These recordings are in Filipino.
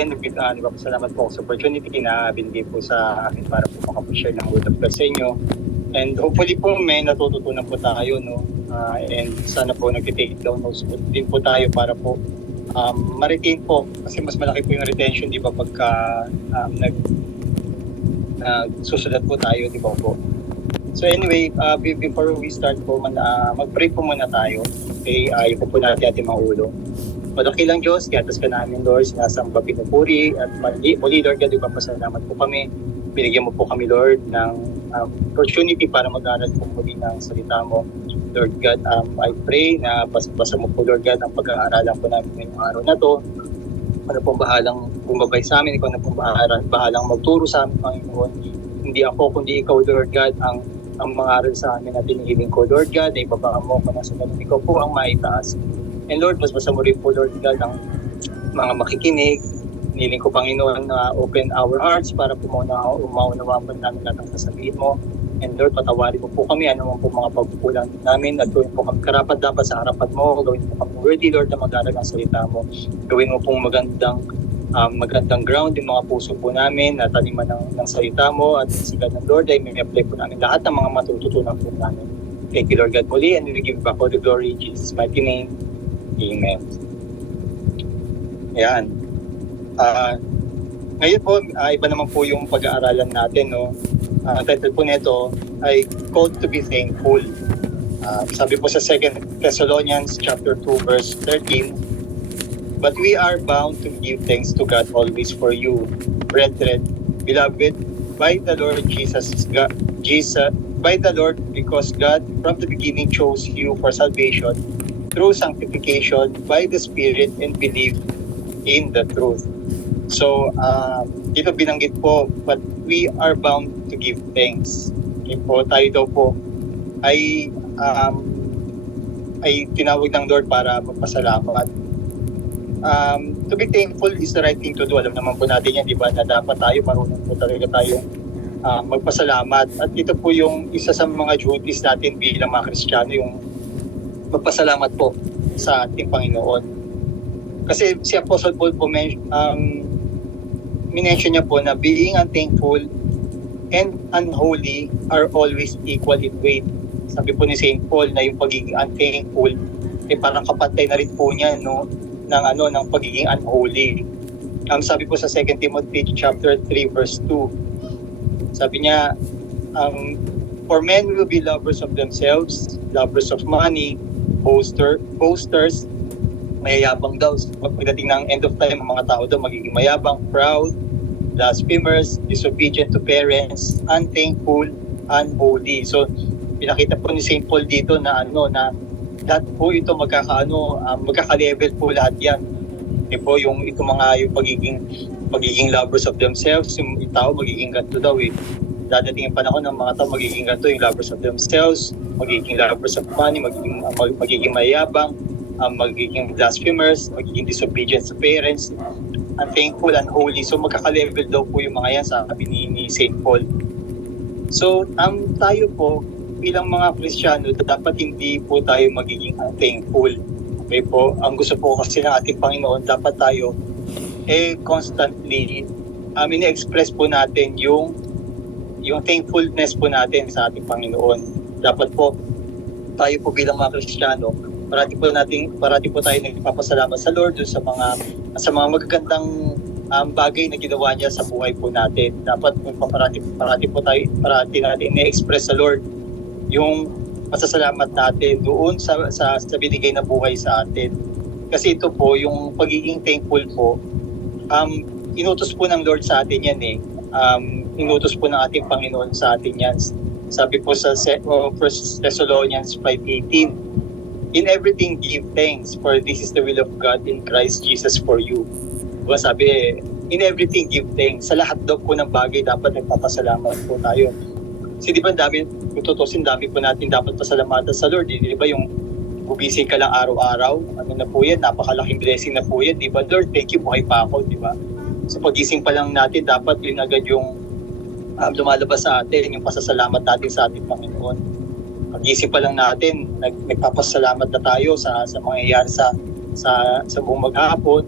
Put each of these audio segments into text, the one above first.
again, salamat po sa opportunity na binigay po sa akin para po makapag-share ng word of God sa inyo. And hopefully po may natututunan po tayo, no? And sana po nag-take down notes din po tayo para po ma-retain po. Kasi mas malaki po yung retention, di ba, pagka susulat po tayo, di ba po? So anyway, before we start po, mag-pray po muna tayo. Okay, ayun po natin ating mga ulo. Madakilang Diyos, kiatas ka namin, Lord, sinasamba, pinupuri, at muli, Lord, God, ipapasalamat po kami. Binigyan mo po kami, Lord, ng opportunity para mag-aaral po muli ng salita mo. Lord God, I pray na basa mo po, Lord God, ang pag-aaralan po namin ngayong araw na to. Ano pong bahalang bumabay sa amin, ikaw na pong bahalang magturo sa amin, Panginoon. Hindi ako, kundi ikaw, Lord God, ang mga aral sa amin na tinihiling ko, Lord God, ay ibabaan mo ko na sa ganun. Ikaw po ang maitaas. And Lord, basa mo rin po, Lord God, ang mga makikinig. Niling ko, Panginoon, na open our hearts para po maunawaan po namin lahat ang sasabihin mo. And Lord, patawarin mo po kami, ano po mga pagkukulang namin, at gawin po kami karapat dapat sa harapan mo. Gawin po kami worthy, Lord, na mag-aaral ang salita mo. Gawin mo pong magandang ground yung mga puso po namin, at taniman ng salita mo, at sila ng Lord ay may apply po namin lahat ng mga matututunan po namin. Thank you, Lord God, muli, and we give back all the glory in Jesus' mighty name. Amen. Ayan. Ngayon po, iba naman po yung pag-aaralan natin, no? Ang title po nito ay Called to be Thankful. Sabi po sa 2 Thessalonians chapter 2 verse 13, but we are bound to give thanks to God always for you, brethren, beloved, by the Lord by the Lord, because God from the beginning chose you for salvation through sanctification by the Spirit and belief in the truth. So, dito binanggit po, but we are bound to give thanks. Okay po, tayo daw po ay tinawag ng Lord para magpasalamat. To be thankful is the right thing to do. Alam naman po natin yan, di ba, na dapat tayo, marunong po talaga tayong magpasalamat. At ito po yung isa sa mga duties natin bilang mga Kristiyano, yung magpasalamat po sa ating Panginoon. Kasi si Apostle Paul po minention niya po na being unthankful and unholy are always equal in weight. Sabi po ni St. Paul na yung pagiging unthankful parang kapantay na rin po niya, no, ng pagiging unholy. Sabi po sa 2 Timothy chapter 3 verse 2. Sabi niya, for men will be lovers of themselves, lovers of money, boasters, mayayabang daw. Pagdating ng end of time, ang mga tao daw magiging mayabang, proud, blasphemers, disobedient to parents, unthankful, unholy. So, pinakita po ni St. Paul dito na lahat po ito magkaka-level po lahat yan. Po yung pagiging lovers of themselves, yung tao magiging ganito daw eh. Dadating ang panahon ng mga tao magiging ganito, yung lovers of themselves, magiging lovers of money, magiging mayabang, magiging blasphemers, magiging disobedient sa parents, unthankful, unholy. So magkaka-level daw po yung mga yan, sabi ni St. Paul. So tayo po bilang mga Kristiyano, dapat hindi po tayo magiging unthankful. Okay po, ang gusto po kasi ng ating Panginoon, dapat tayo constantly ini-express po natin yung thankfulness po natin sa ating Panginoon. Dapat po tayo po bilang mga Kristiyano, parati po tayo nagpapasalamat sa Lord sa mga magagandang bagay na ginawa niya sa buhay po natin. Dapat parati natin i-express sa Lord yung pasasalamat natin doon sa binigay na buhay sa atin. Kasi ito po, yung pagiging thankful po, inutos po ng Lord sa atin yan eh. Inutos po ng ating Panginoon sa atin yan. Sabi po sa 1 Thessalonians 5:18, in everything give thanks, for this is the will of God in Christ Jesus for you. Diba sabi, in everything give thanks. Sa lahat daw po ng bagay dapat nagpapasalamat po tayo. Kasi di ba dami po natin dapat pasalamatan sa Lord. Di ba yung gumising ka lang araw-araw, na po yan, napakalaking blessing na po yan. Di ba, Lord, thank you, buhay pa ako, di ba? So pagising pa lang natin, dapat yun agad yung lumalabas sa atin, yung pasasalamat natin sa ating Panginoon. Pagising pa lang natin, nagpapasalamat na tayo sa mangyayari sa buong maghapon.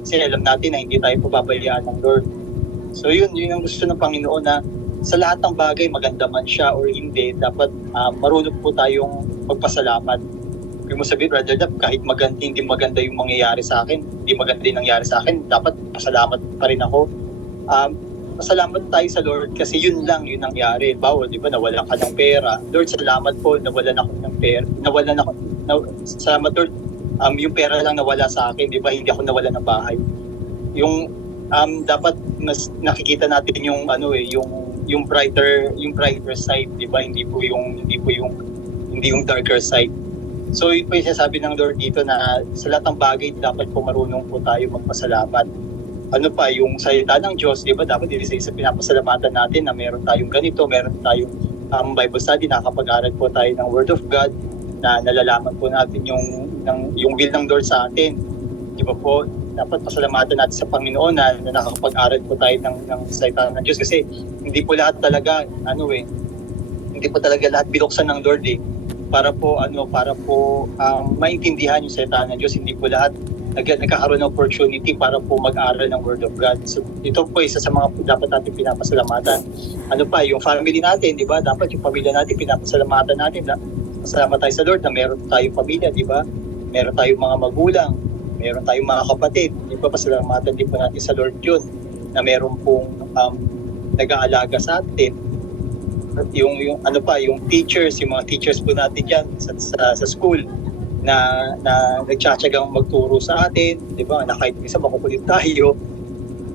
Kasi alam natin na hindi tayo pababayaan ng Lord. So yun ang gusto ng Panginoon, na sa lahat ng bagay, maganda man siya or hindi, dapat marunong po tayong magpasalamat. Kung mo sabihin, Brother Dap, kahit hindi maganda yung mangyayari sa akin, hindi maganda yung nangyari sa akin, dapat pasalamat pa rin ako. Pasalamat tayo sa Lord kasi yun lang yung nangyari. Bawal, di ba, nawalan ka ng pera. Lord, salamat po, nawalan ako ng pera. Salamat Lord, yung pera lang nawala sa akin, di ba, hindi ako nawalan ng bahay. Yung dapat mas nakikita natin yung yung brighter side, di ba, hindi yung darker side. So yun po yung sinasabi ng Lord dito, na sa lahat ng bagay dapat po marunong po tayo magpasalamat. Ano pa, yung salita ng Diyos, di ba, dapat isa pinapasalamatan natin na meron tayong ganito, meron tayong Bible study, nakakapag-aral po tayo ng Word of God, na nalalaman po natin yung will ng Lord sa atin. Di ba po, dapat pasalamatan natin sa Panginoon na nakakapag-aral po tayo ng salita ng Diyos, kasi hindi po lahat talaga, hindi po talaga lahat binuksan ng Lord para po maintindihan yung salita ng Diyos. Hindi po lahat nagkakaroon ng opportunity para po mag-aral ng Word of God. So ito po isa sa mga dapat natin pinapasalamatan. Ano pa, yung family natin, di ba? Dapat yung pamilya natin pinapasalamatan natin. Pasalamat tayo sa Lord na meron tayong pamilya, di ba? Meron tayong mga magulang, meron tayong mga kapatid, di ba? Pasalamatan din po natin sa Lord yun, na meron pong nag-aalaga sa atin. Yung teachers, yung mga teachers po natin dyan sa school, na nagtsatsagang magturo sa atin, di ba? Na kahit isa makukulit tayo,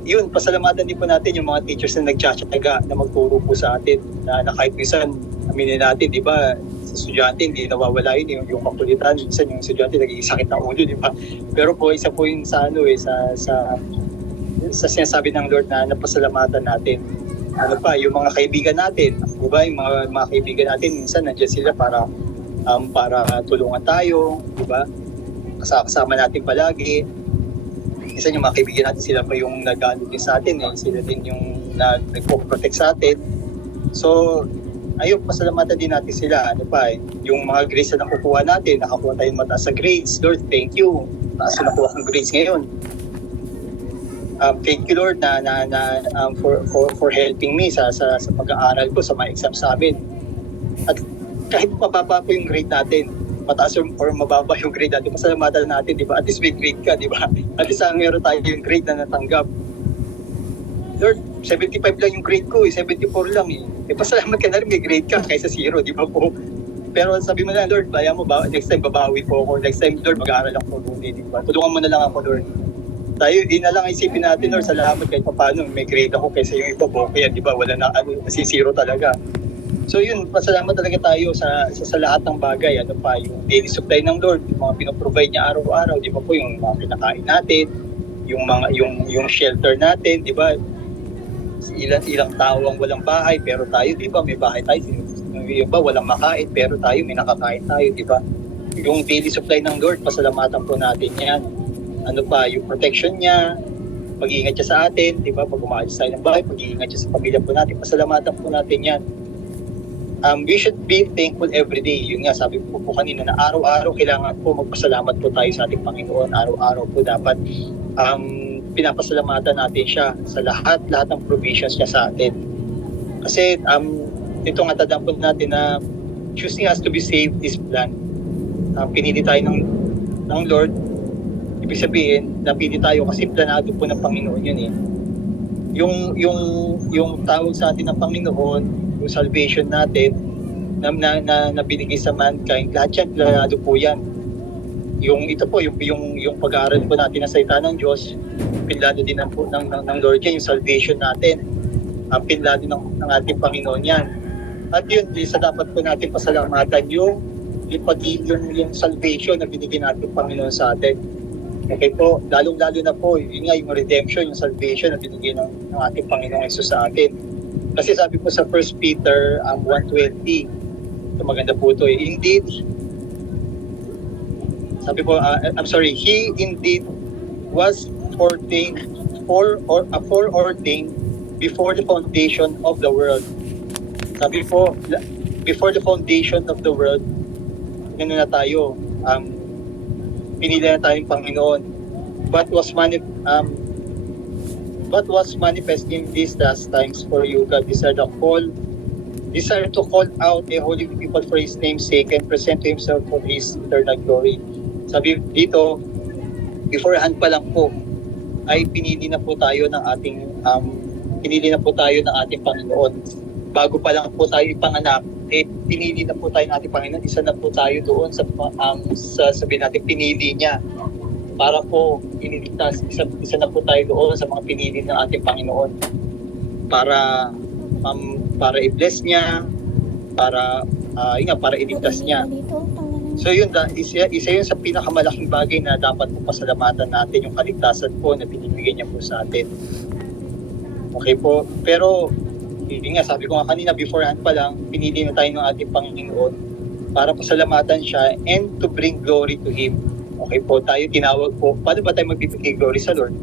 yun, pasalamatan din po natin yung mga teachers na nagtsatsaga na magturo po sa atin, na kahit minsan, aminin natin, di ba, sa estudyante, hindi nawawala yun, yung makulitan, minsan yung estudyante nagiging sakit ng ulo, di ba? Pero po, isa po yun sa sa sinasabi ng Lord na napasalamatan natin. Ano pa, yung mga kaibigan natin, di ba, yung mga kaibigan natin, minsan nandiyan sila para tulungan tayo, di ba? Kasama natin palagi. Minsan yung mga kaibigan natin, sila pa yung nag-ano din sa atin, sila din yung nag-protect sa atin. So, ayun, pasalamatan din natin sila. Ano pa, yung mga grades na nakukuha natin, nakakuha tayong mataas sa grades. Lord, thank you. Taas na nakuha ng grades ngayon. Thank you, Lord, for helping me sa pag-aaral ko, sa mga exams sa amin. At kahit mababa po yung grade natin, mataas or mababa yung grade natin, pasalamatan natin, di ba? At least may grade ka, di ba? At least meron tayo yung grade na natanggap. Lord, 75 lang yung grade ko, 74 lang pasalamat ka na rin, may grade ka kaysa 0, di ba po? Pero sabi mo na, Lord, next time babawi po ako, next time, Lord, mag-aaral ako ulit, di ba? Tulungan mo na lang ako, Lord. Tayo, na lang isipin natin, Lord, salamat kahit paano, may grade ako kaysa yung iba po, kaya di ba, wala na, kasi 0 talaga. So yun, pasalamat talaga tayo sa lahat ng bagay. Ano pa, yung daily supply ng Lord, yung mga pinoprovide niya araw-araw, di ba po, yung mga pinakain natin, yung shelter natin, di ba? Ilang tao ang walang bahay, pero tayo, di ba, may bahay tayo. Yung iba walang makain, pero tayo may nakakain tayo, di ba? Yung daily supply ng Lord, pasalamatan po natin yan. Ano pa, yung protection niya, pag-iingat siya sa atin, di ba? Pag umaalis tayo ng bahay, pag-iingat siya sa pamilya po natin, pasalamatan po natin yan. We should be thankful every day. Yun nga, sabi po kanina, na araw-araw kailangan po magpasalamat po tayo sa ating Panginoon. Araw-araw po dapat pinapasalamatan natin siya sa lahat ng provisions niya sa atin. Kasi ito nga, tandaan po natin na choosing us to be saved is plan. Pinili tayo ng Lord. Ibig sabihin, napili tayo kasi planado po ng Panginoon yun Yung tawag sa atin ng Panginoon, yung salvation natin na binigay sa mankind, lahat yan, planado po yan. Yung pag-aaral po natin ng salita ng Diyos, pinlado din ng Lord yan, yung salvation natin, pinlado ng ating Panginoon yan. At yun, isa dapat po natin pasalamatan yung salvation na binigay natin ng Panginoon sa atin. Okay po, lalong-lalo na po, yun nga, yung redemption, yung salvation na binigay ng ating Panginoong Jesus sa atin. Kasi sabi po sa 1 Peter 1:20, ito maganda po ito indeed, sabi po, he indeed was foreordained before the foundation of the world. Sabi po, before the foundation of the world, pinili na tayong Panginoon. what was manifest in these last times for you, God desire to call out a holy people for His name's sake and present to Himself for His eternal glory. Sabi dito, beforehand pa lang po, ay pinili na po tayo ng ating Panginoon. Bago pa lang po tayo ipanganak, pinili na po tayo ng ating Panginoon. Isa na po tayo doon sa sabihin natin, pinili niya para po iniligtas. Isa na po tayo doon sa mga pinili ng ating Panginoon para i-bless niya, para iligtas niya. So yun, isa yun sa pinakamalaking bagay na dapat po pasalamatan natin, yung kaligtasan po na binibigay niya po sa atin. Okay po, pero yun nga, sabi ko nga kanina, beforehand pa lang, pinili na tayo ng ating Panginoon para pasalamatan siya and to bring glory to Him. Okay po, tayo tinawag po, paano ba tayo magbibigay glory sa Lord?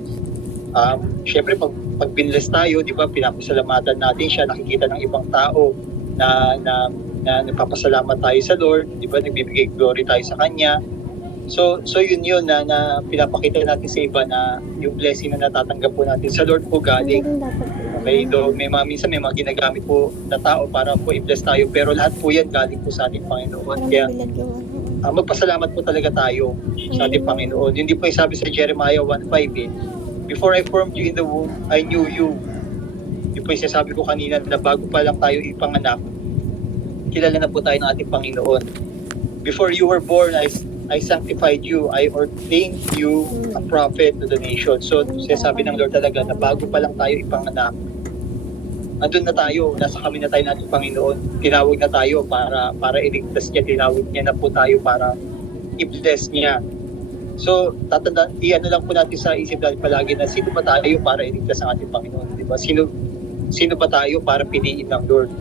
Siyempre, pag binless tayo, di ba, pinapasalamatan natin siya, nakikita ng ibang tao na nagpapasalamat tayo sa Lord, di ba, nagbibigay glory tayo sa Kanya. So yun na pinapakita natin sa iba na yung blessing na natatanggap po natin sa Lord po galing. Okay, minsan may mga ginagamit po na tao para po i-bless tayo, pero lahat po yan galing po sa ating Panginoon. Kaya magpasalamat po talaga tayo sa ating Panginoon. Hindi po yung sabi sa Jeremiah 1:5 before I formed you in the womb, I knew you. Yung po yung sabi ko kanina na bago pa lang tayo ipanganak, kilala na po tayo ng ating Panginoon. Before you were born, I sanctified you, I ordained you a prophet to the nation. So, sabi ng Lord talaga na bago pa lang tayo ipanganak, andun na tayo, nasa kami na tayo ng ating Panginoon. Tinawag na tayo para iligtas niya, tinawag niya na po tayo para i-bless niya. So, iano lang po natin sa isip natin palagi na sino ba tayo para iligtas ang ating Panginoon, di ba? Sino ba tayo para piliin ng Lord?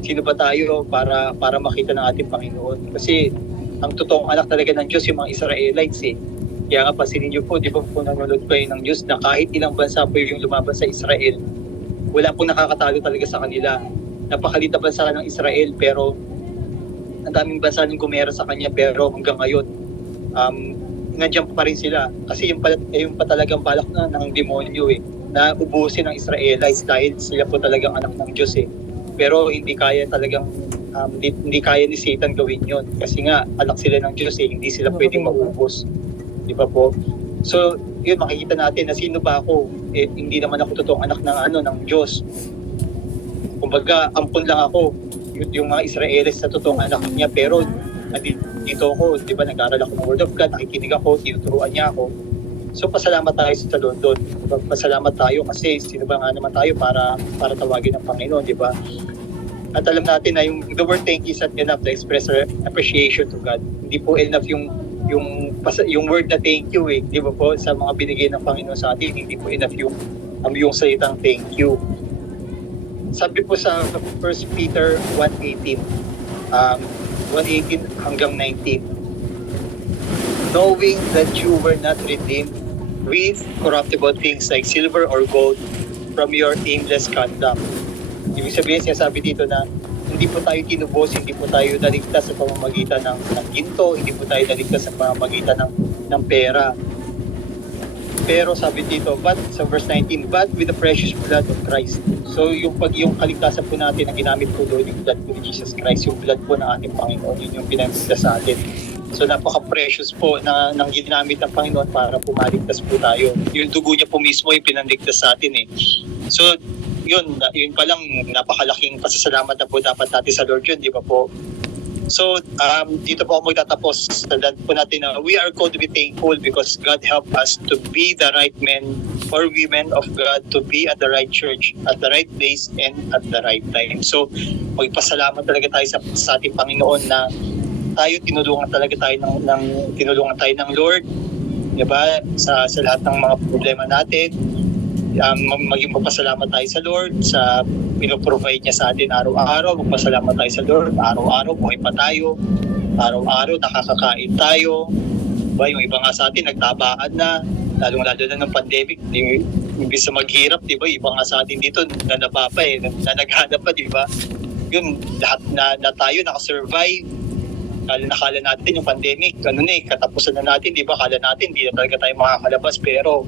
Sino ba tayo para makita ng ating Panginoon? Kasi ang totoong anak talaga ng Diyos yung mga Israelites eh. Kaya nga pansinin niyo po, di ba po nanonood kayo ng Diyos na kahit ilang bansa po yung lumaban sa Israel, wala pong nakakatalo talaga sa kanila. Napakalit na bansa ng Israel pero ang daming bansa nang gumera sa kanya pero hanggang ngayon nandiyan pa rin sila. Kasi yung pa talagang balak na ng demonyo eh, na ubusin ng Israelites dahil sila po talagang anak ng Diyos eh. Pero hindi kaya talagang hindi kaya ni Satan gawin yun kasi nga anak sila ng Diyos eh, hindi sila pwedeng maubos, di ba po? So yun, makikita natin na sino ba ako eh, hindi naman ako totoong anak ng Diyos. Kumbaga ampun lang ako yung mga Israelis sa totoong anak niya, pero dito ako, di ba, nag-aaral ako ng Word of God, nakikinig ako, tinuturuan niya ako. So pasalamat tayo sa Lord doon. Pasalamat tayo kasi sino ba nga naman tayo para tawagin ng Panginoon, di ba? At alam natin na yung the word thank you is not enough to express our appreciation to God. Hindi po enough yung word na thank you eh, di ba po, sa mga binigay ng Panginoon sa atin. Hindi po enough yung salitang thank you. Sabi po sa 1 Peter 1:18 hanggang 19, knowing that you were not redeemed with corruptible things like silver or gold from your aimless conduct. Ibig sabihin, sinasabi dito na hindi po tayo tinubos, hindi po tayo naligtas sa pamamagitan ng ginto, hindi po tayo naligtas sa pamamagitan ng pera. Pero sabi dito, but sa verse 19, but with the precious blood of Christ. So yung kaligtasan po natin na ginamit po doon, yung blood po ni Jesus Christ, yung blood po ng ating Panginoon, yun yung pinagligtas sa atin. So napaka-precious po ng ginamit ng Panginoon para pumaligtas po tayo. Yung dugo niya po mismo yung pinanligtas sa atin eh. So yun pa lang, napakalaking pasasalamat na po dapat natin sa Lord yun, di ba po? So dito po ako magtatapos. Tandaan po natin na we are called to be thankful because God helped us to be the right men or women of God, to be at the right church, at the right place, and at the right time. So magpasalamat talaga tayo sa ating Panginoon na tinulungan tayo ng Lord, di ba, sa lahat ng mga problema natin. Maging magpasalamat tayo sa Lord sa pinoprovide niya sa atin araw-araw. Magpasalamat tayo sa Lord, araw-araw buhay pa tayo, araw-araw nakakakain tayo, diba? Yung iba nga sa atin nagtabaan na, lalong-lalo na ng pandemic, imbis na maghirap, diba? Iba nga sa atin dito nanaba pa na naghanap pa, diba? Yun, lahat na tayo nakasurvive, Nakala natin yung pandemic, katapusan na natin, di ba? Kala natin, di na talaga tayo makakalabas, pero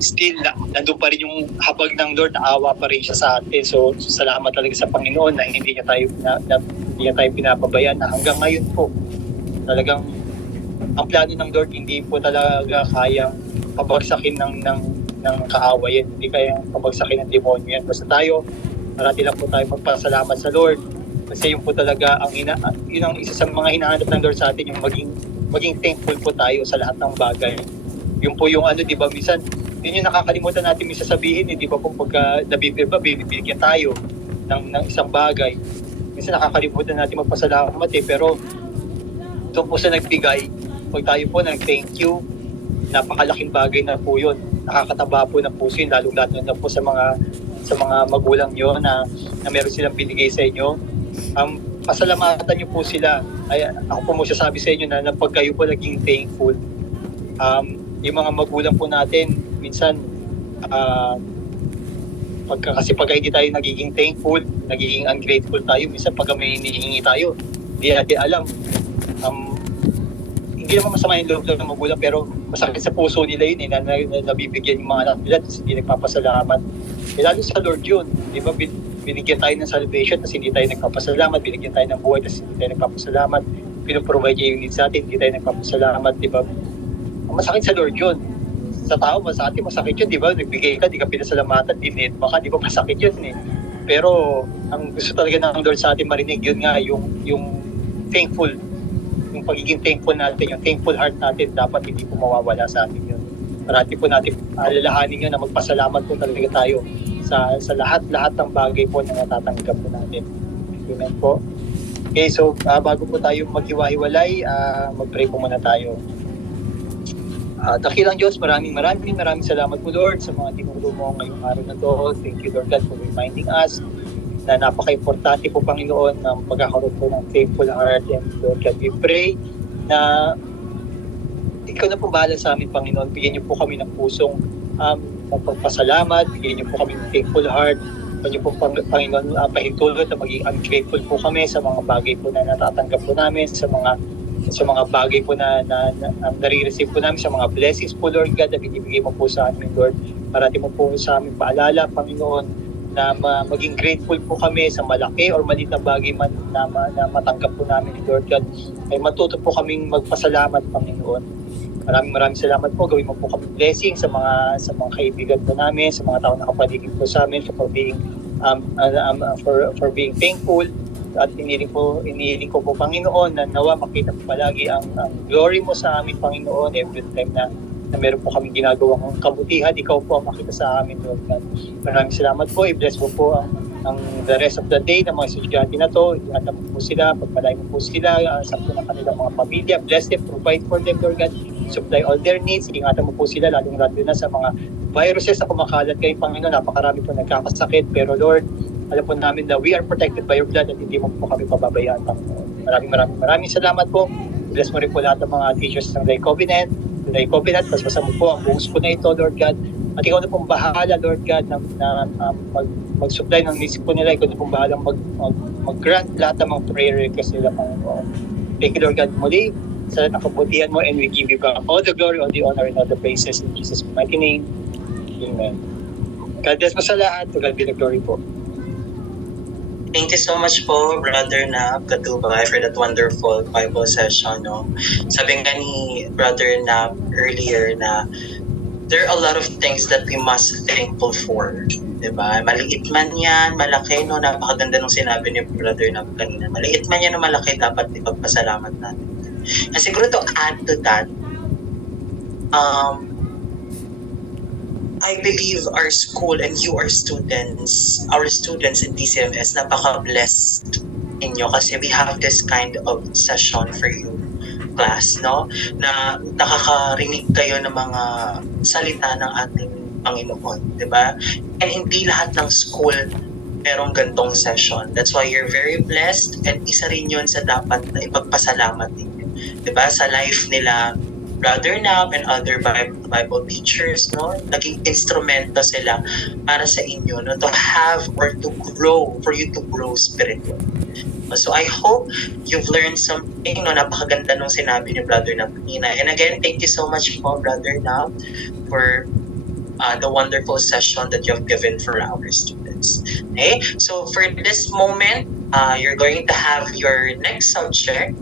still, nandun pa rin yung habag ng Lord, naawa pa rin siya sa atin. So, salamat talaga sa Panginoon na hindi niya tayo, hindi niya tayo pinapabayaan na hanggang ngayon po. Talagang, ang plano ng Lord, hindi po talaga kayang pabagsakin ng kaaway yan. Hindi kayang pabagsakin ng demonyo yan. Basta tayo, marati lang po tayo magpasalamat sa Lord. Kasi yun po talaga, yun ang isa sa mga hinahanap ng Lord sa atin, yung maging thankful po tayo sa lahat ng bagay. Yun po yung di ba, minsan, yun yung nakakalimutan natin minsan sabihin, di ba po pagka bibigyan tayo ng isang bagay. Minsan nakakalimutan natin magpasalamat pero ito po sa nagbigay, pag tayo po nag-thank you, napakalaking bagay na po yun. Nakakataba po ng puso yun, lalo-lalo na po sa mga magulang nyo na meron silang binigay sa inyo. Pasalamatan nyo po sila. Ako po mo sasabi sa inyo na pag kayo po naging thankful, yung mga magulang po natin, minsan, kasi pag hindi tayo nagiging thankful, nagiging ungrateful tayo, minsan pag may hinihingi tayo, hindi natin alam. Hindi naman masama yung loob ng magulang, pero masakit sa puso nila yun na nabibigyan yung mga anak nila tapos hindi nagpapasalamat. Lalo sa Lord yun, di ba? Binigyan tayo ng salvation tapos hindi tayo nagpapasalamat, binigyan tayo ng buhay tapos hindi tayo nagpapasalamat, pinoprovide niya yung needs natin, hindi tayo nagpapasalamat, di ba? Masakit sa Lord yun. Sa tao, sa atin masakit yun, di ba? Nagbigay ka, di ka pinasalamatan, dinit baka, di ba masakit yun eh. Pero ang gusto talaga ng Lord sa atin marinig, yun nga, yung thankful, yung pagiging thankful natin, yung thankful heart natin, dapat hindi po mawawala sa atin yun. Parati po natin alalahanin yun na magpasalamat po talaga tayo sa lahat ng bagay po na natatanggap po natin. Amen po. Okay, so bago po tayo maghiwa-hiwalay, mag-pray po muna tayo. Dakilang Diyos, maraming salamat po Lord sa mga tinuro mo ngayong araw na to. Thank you Lord God for reminding us na napaka-importante po Panginoon ng pagkakaroon po ng thankful heart. And Lord God, we pray na ikaw na po bahala sa amin Panginoon. Bigyan niyo po kami ng pusong pagpasalamat, bigyan niyo po kami ng thankful heart. Bigyan niyo po Panginoon pahintulot na maging ungrateful po kami sa mga bagay po na natatanggap po namin, sa mga bagay po na nare-receive po namin, sa mga blessings po Lord God na binibigay mo po sa amin Lord. Parati mo po sa amin paalala Panginoon na maging grateful po kami sa malaki or maliit na bagay man na matanggap po namin Lord God. Ay matuto po kaming magpasalamat Panginoon. Maraming salamat po. Gawin mo po kami blessing sa mga kaibigan po namin, sa mga tao na kapaligid po sa amin for being thankful. At iniling ko po Panginoon na nawa makita po palagi ang glory mo sa amin Panginoon every time na meron po kami ginagawang kabutihan, ikaw po ang makita sa amin Lord God. Maraming salamat po. I-bless mo po ang the rest of the day ng mga estudyante na to. Ingatan mo po sila, pagpalain mo po sila sa po ng kanilang mga pamilya. Bless them, provide for them Lord God. Supply all their needs. Ingatan mo po sila, lalong-lalo na sa mga viruses na kumakalat kayo Panginoon. Napakarami po nagkakasakit. Pero Lord, alam po namin na we are protected by your blood at hindi mo po kami pababayaan Panginoon. Maraming salamat po. Bless mo rin po lahat ng mga teachers ng Lay Covenant, tapos masama po ang buong school na ito, Lord God. At ikaw na pong bahala, Lord God, na mag-supply ng needs po nila. Ikaw na pong bahala mag-grant lahat ng mga prayer requests nila, Panginoon. Thank you, Lord God, muli sa nakabutihan mo, and we give you back all the glory, all the honor, and all the praises in Jesus' mighty name. Amen. God bless mo sa lahat. To God be the glory po. Thank you so much po, Brother Nap Katubay, for that wonderful Bible session. No? Sabi nga ni Brother Nap earlier na there are a lot of things that we must thankful for. Diba? Maliit man yan, malaki, no? Napakaganda nung sinabi ni Brother Nap kanina. Maliit man yan o malaki, dapat ipagpasalamat natin. And siguro to add to that, I believe our school and you our students in DCMS, napaka-blessed inyo kasi we have this kind of session for you class, no? Na nakakarinig kayo ng mga salita ng ating Panginoon, di ba? And hindi lahat ng school merong gantong session. That's why you're very blessed, and isa rin yun sa dapat na ipagpasalamat ninyo. Di ba? Sa life nila, Brother Nap and other Bible teachers, no, naging instrumento sila para sa inyo, no, to have or to grow, for you to grow spiritually. So I hope you've learned something. No, napakaganda nung sinabi ni Brother Nab kanina. And again, thank you so much po, Brother Nab, for the wonderful session that you have given for our students. Okay, so for this moment, you're going to have your next subject,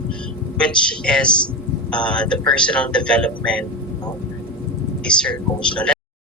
which is the personal development, no, by Sir Coach. No?